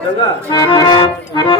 两个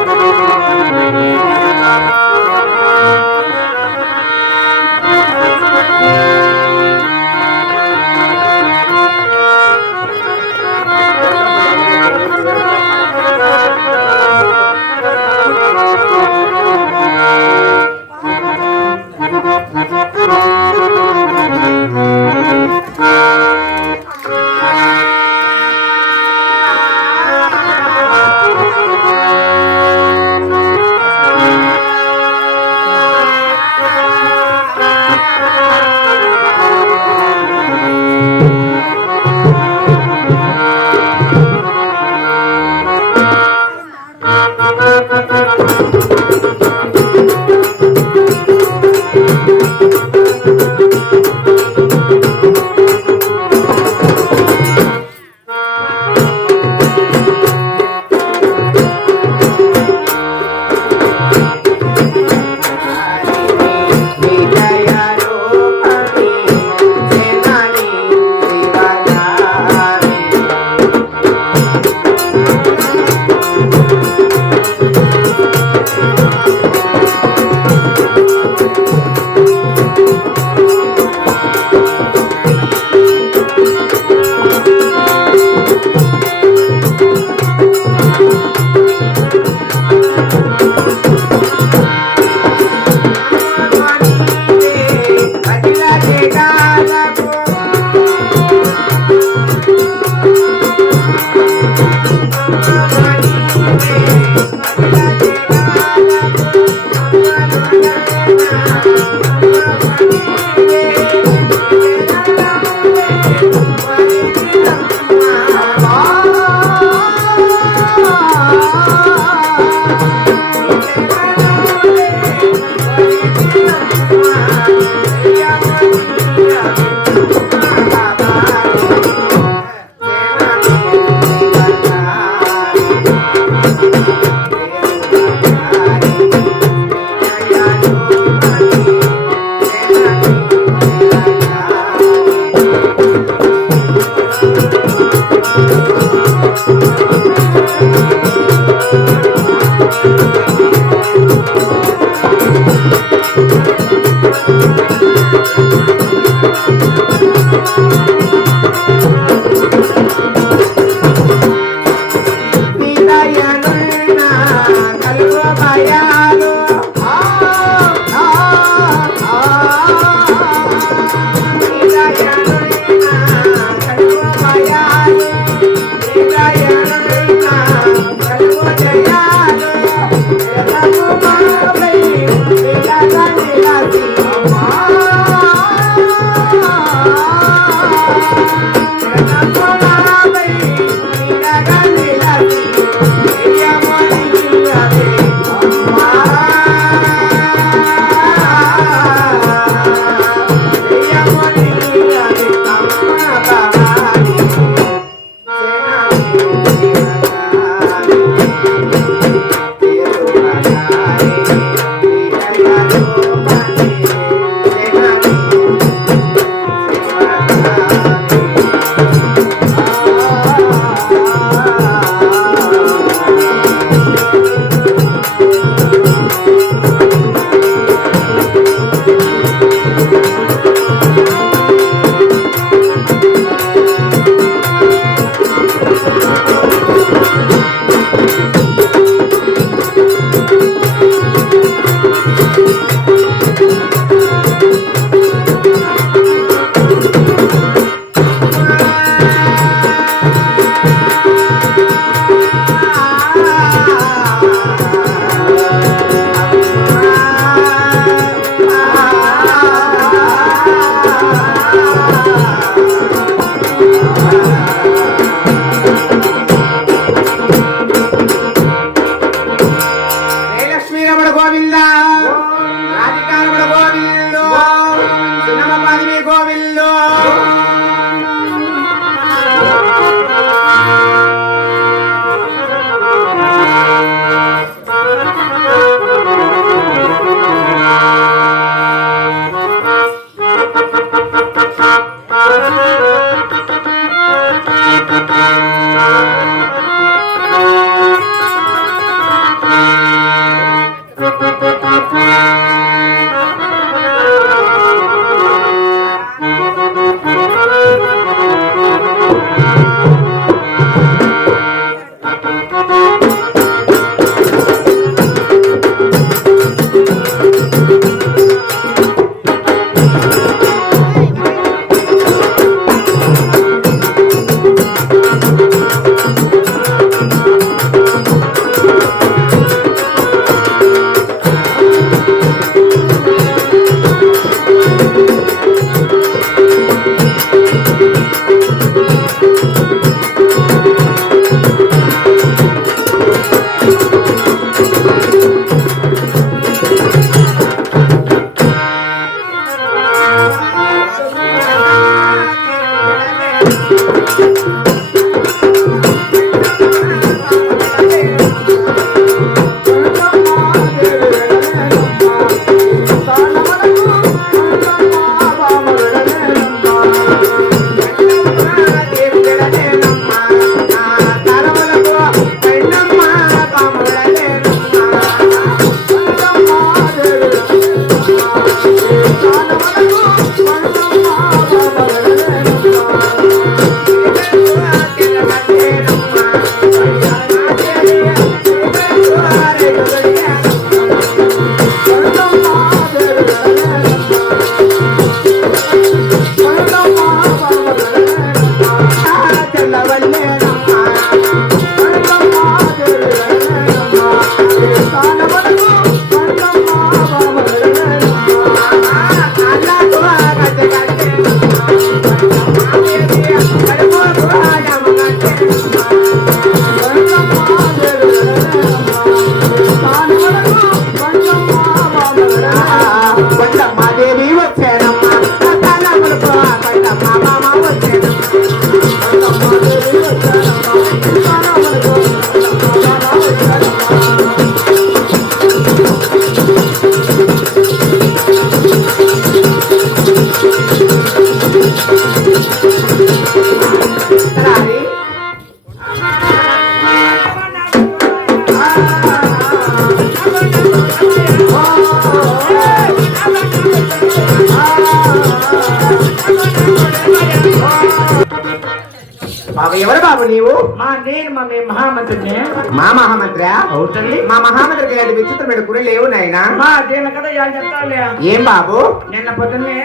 బాబు ఎవరు బాబు నీవు? మా నేను మా మీ మహామంత్రిని. మా మహామంత్రి అవుతుంది మా మహామంత్రికి ఇలాంటి విచిత్రమైన గురి లేవు నాయనా? మా దీని కదా ఏం చెప్తాలే ఏం బాబు? నిన్న పొద్దున్నే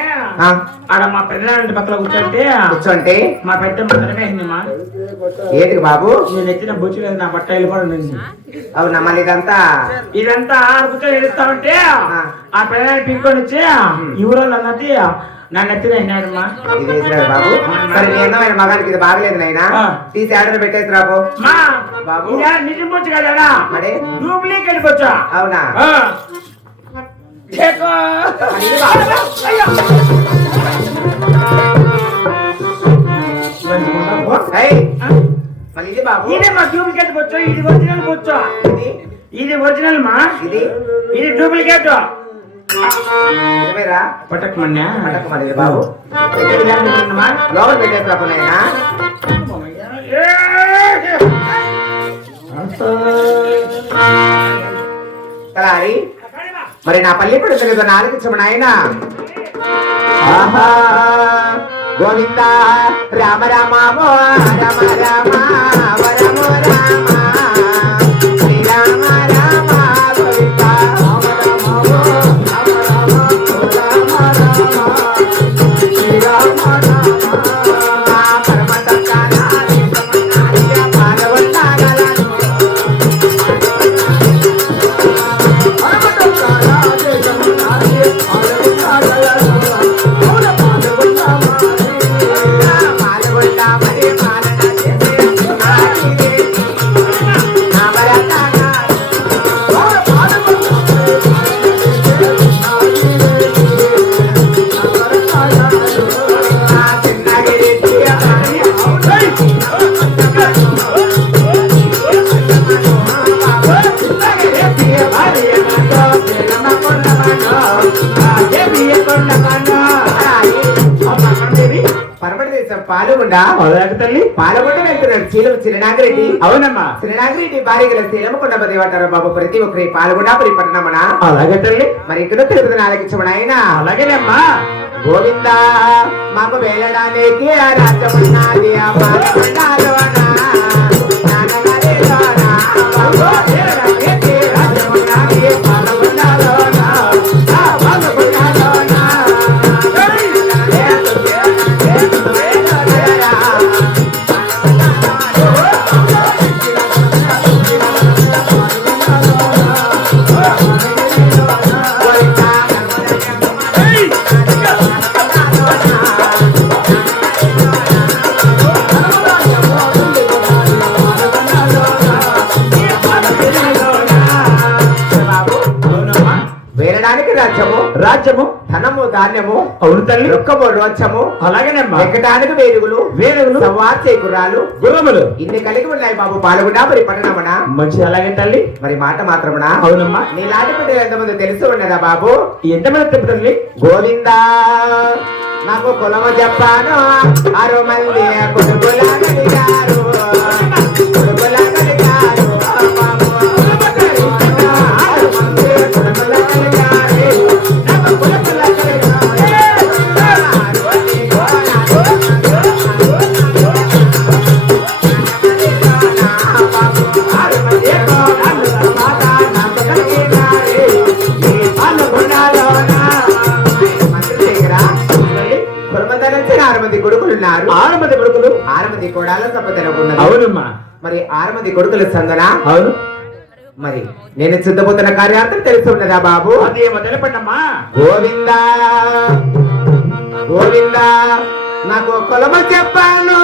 ఆడ మా పెద్దనాన్న పక్కన కూర్చోంటే కూర్చోంటే? మా పెద్ద మంత్రమే మా. ఏంటిది బాబు? నేను ఎత్తిన బొచ్చు లేదు నా బట్ట వెళ్ళిపోవడం అవునా మళ్ళీ ఇదంతా? ఇదంతా ఆడ కూర్చొని ఎడుస్తా ఉంటే ఆ. పెద్దనాన్న పీక్కొని వచ్చి ఊరోళ్ళు అన్నది అయినాడమ్మా ఇది వేసినాడు బాబు? సరే నీ అందమైన మగానికి ఇది బాగలేదు నాయనా. తీసి ఆర్డర్ పెట్టేసి రాబు మా బాబు. ఇదా నిజం బొచ్చు కదా మరి? డూప్లికేట్ అవునా? ఇది బాబు. మళ్ళీ ఇది బాబు. ఇదే మా డూప్లికేట్ బొచ్చు ఇది ఒరిజినల్ ఇది? ఒరిజినల్ మా? ఇది? ఇది డూప్లికేట్ మరి బాబు. లోపల తలారి నా పల్లి పడుతుంది కదా నాలుగు నాయన ఆహా! గోవింద రామ రామ రామ రామ. పాల్గొండ తల్లి. పాల్గొండ వెళ్తున్నాడు. చీలం చిరనాగిరెడ్డి అవునమ్మా. చిరనాగిరెడ్డి భార్య గల శీలమకొండ పదేవాటారు బాబు. ప్రతి ఒక్కరి పాల్గొండాపురి పట్టణమన. అలాగే తల్లి. మరి ఇక్కడ తిరుగుతున్న ఆలకించమని ఆయన. అలాగేనమ్మా. గోవింద మాకు వేలడానికి ఆ రాజ్యమున్నది ఆ. అవును తల్లి. రొక్కము రోచము అలాగేనమ్మా. ఎక్కడానికి వేరుగులు వేరుగులు సవాచే గుర్రాలు గుర్రములు. ఇన్ని కలిగి ఉన్నాయి బాబు పాల్గొండాపురి పట్టణమనా. మంచి అలాగే తల్లి. మరి మాట మాత్రమునా. అవునమ్మా. నీలాంటి బిడ్డలు ఎంతమంది తెలుసు ఉన్నదా బాబు? ఎంతమంది తల్లి? గోవిందా నాకు కులము చెప్పాను. ఆరు మంది కొడుకుల మంది కొడుకుల సందన అవును. మరి నేను సిద్ధపోతున్న కార్యార్థం తెలిసి ఉన్నదా బాబు? అదేమో తెలపండమ్మా. గోవిందా గోవిందా నాకు కులమ చెప్పాను.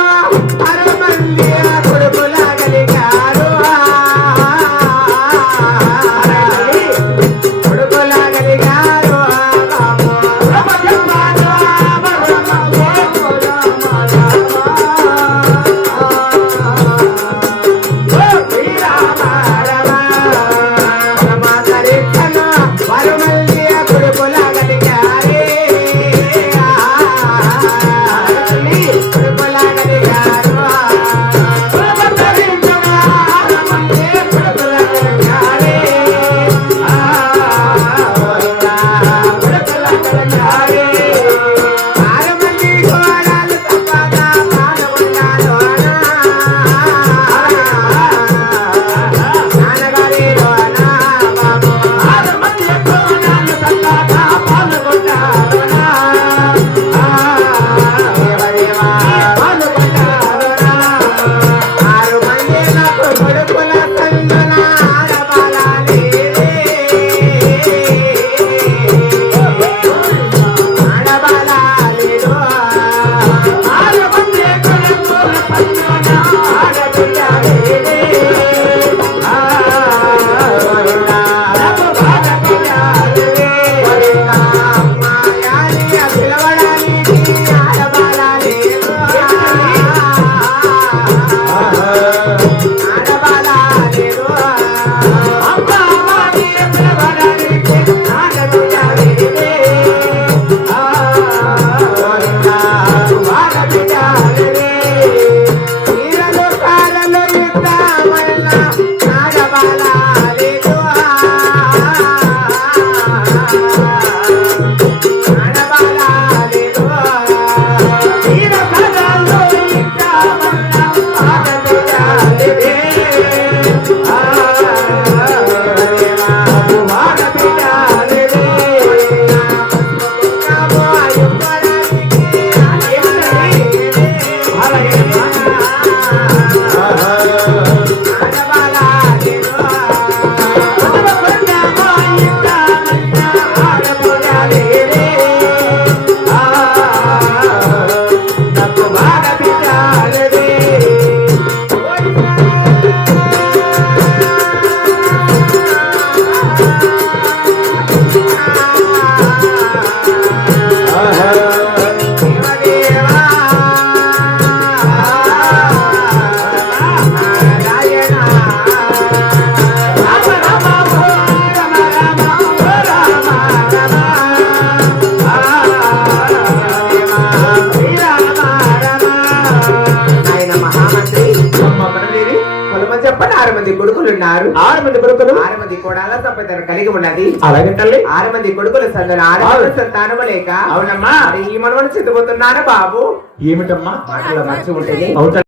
ఆరు మంది కొడుకులు. ఆరు మంది కోడాల సంపదను కలిగి ఉన్నది. అలాగే తల్లి. ఆరు మంది కొడుకుల సందన ఆరు సంతానము లేక. అవునమ్మా. ఈ మనవను సిద్ధపోతున్నాను బాబు? ఏమిటమ్మా? మాటలో మంచి ఉంటుంది.